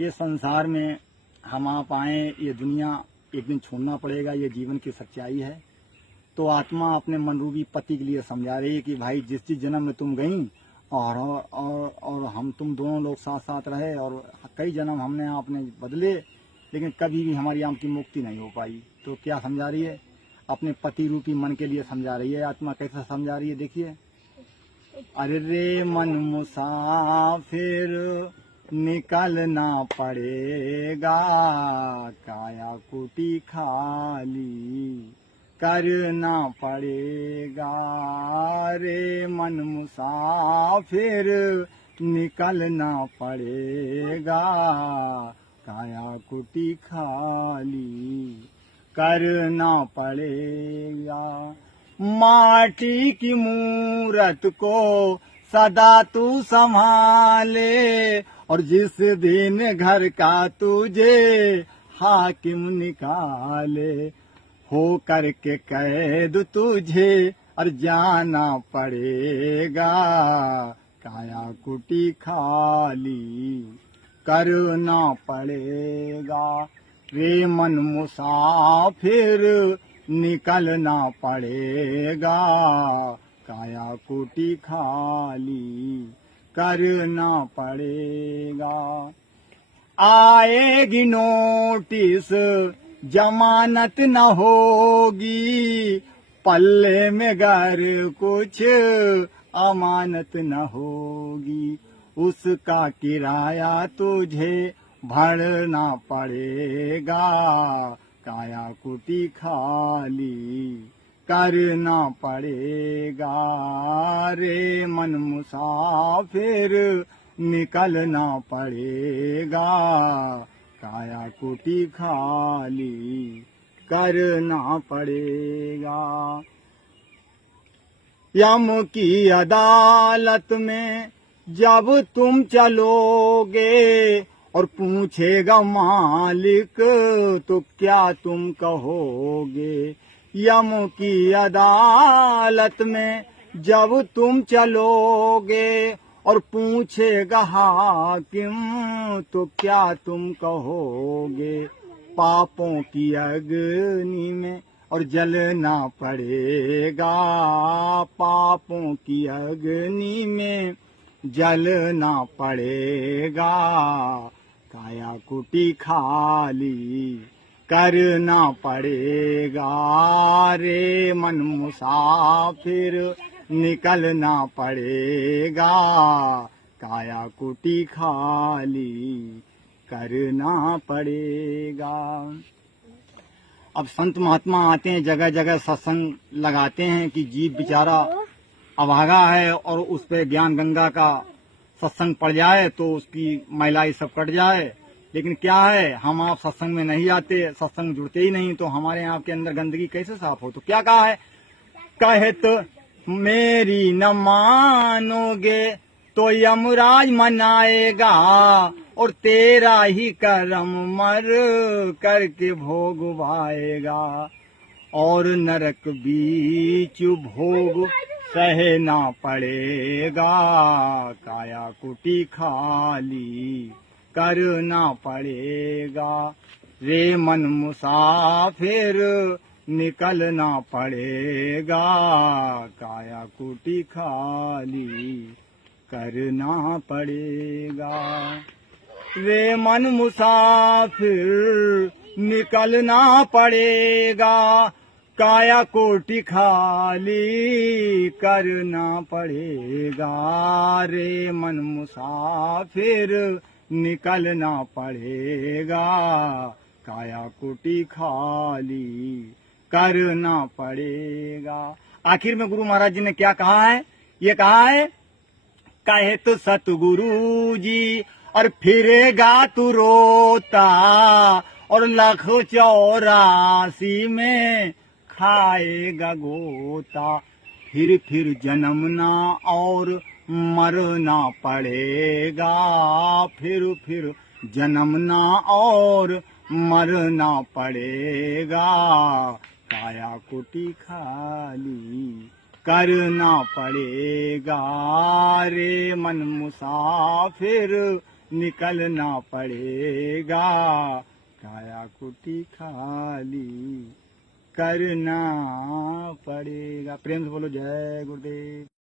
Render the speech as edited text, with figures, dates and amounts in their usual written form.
ये संसार में हम आप आए, ये दुनिया एक दिन छोड़ना पड़ेगा, ये जीवन की सच्चाई है। तो आत्मा अपने मनरूपी पति के लिए समझा रही है कि भाई जिस जिस जन्म में तुम गई और हम तुम दोनों लोग साथ साथ रहे और कई जन्म हमने आपने बदले, लेकिन कभी भी हमारी आपकी मुक्ति नहीं हो पाई। तो क्या समझा रही है? अपने पति रूपी मन के लिए समझा रही है। आत्मा कैसे समझा रही है देखिए। अरे रे मन मुसाफिर निकलना पड़ेगा, काया कुटी खाली करना पड़ेगा। रे मन मुसाफिर निकलना पड़ेगा, काया कुटी खाली करना पड़ेगा। माटी की मूरत को सदा तू संभाले, और जिस दिन घर का तुझे हाकिम निकाले, हो करके कैद तुझे और जाना पड़ेगा, काया कुटी खाली करना पड़ेगा। रे मन मुसाफिर निकलना पड़ेगा, काया कुटी खाली करना पड़ेगा। आएगी नोटिस जमानत न होगी, पल्ले में घर कुछ अमानत न होगी, उसका किराया तुझे भरना पड़ेगा, काया कुटी खाली करना पड़ेगा। रे मन मुसाफिर निकलना पड़ेगा, काया कुटी खाली करना पड़ेगा। यम की अदालत में जब तुम चलोगे और पूछेगा मालिक तो क्या तुम कहोगे। यम की अदालत में जब तुम चलोगे और पूछेगा हाकिम तो क्या तुम कहोगे। पापों की अग्नि में और जलना पड़ेगा, पापों की अग्नि में जलना पड़ेगा, काया कुटी खाली करना पड़ेगा। रे मन मुसाफिर निकलना पड़ेगा, काया कुटी खाली करना पड़ेगा। अब संत महात्मा आते हैं, जगह जगह सत्संग लगाते हैं कि जीव बेचारा अभागा है और उस पे ज्ञान गंगा का सत्संग पड़ जाए तो उसकी मैलाई सब कट जाए। लेकिन क्या है, हम आप सत्संग में नहीं आते, सत्संग जुड़ते ही नहीं, तो हमारे आप के अंदर गंदगी कैसे साफ हो। तो क्या कहा है, कहे तो मेरी न मानोगे तो यमराज मनाएगा, और तेरा ही कर्म मर करके भोग भाएगा, और नरक बीच भोग सहना पड़ेगा, काया कुटी खाली करना पड़ेगा। रे मन मुसाफिर निकलना पड़ेगा, काया कुटी खाली करना पड़ेगा। रे मन मुसाफिर निकलना पड़ेगा, काया कोटि खाली करना पड़ेगा। रे मन मुसाफिर निकलना पड़ेगा, काया कुटी खाली करना पड़ेगा। आखिर में गुरु महाराज जी ने क्या कहा है, ये कहा है, कहे तो सतगुरु जी और फिरेगा तू रोता, और 184 में खाएगा गोता। फिर जन्मना और मरना पड़ेगा, फिर जन्मना और मरना पड़ेगा, काया कुटी खाली करना पड़ेगा। रे मन मुसाफिर निकलना पड़ेगा, काया कुटी खाली करना पड़ेगा। प्रेम से बोलो जय गुरुदेव।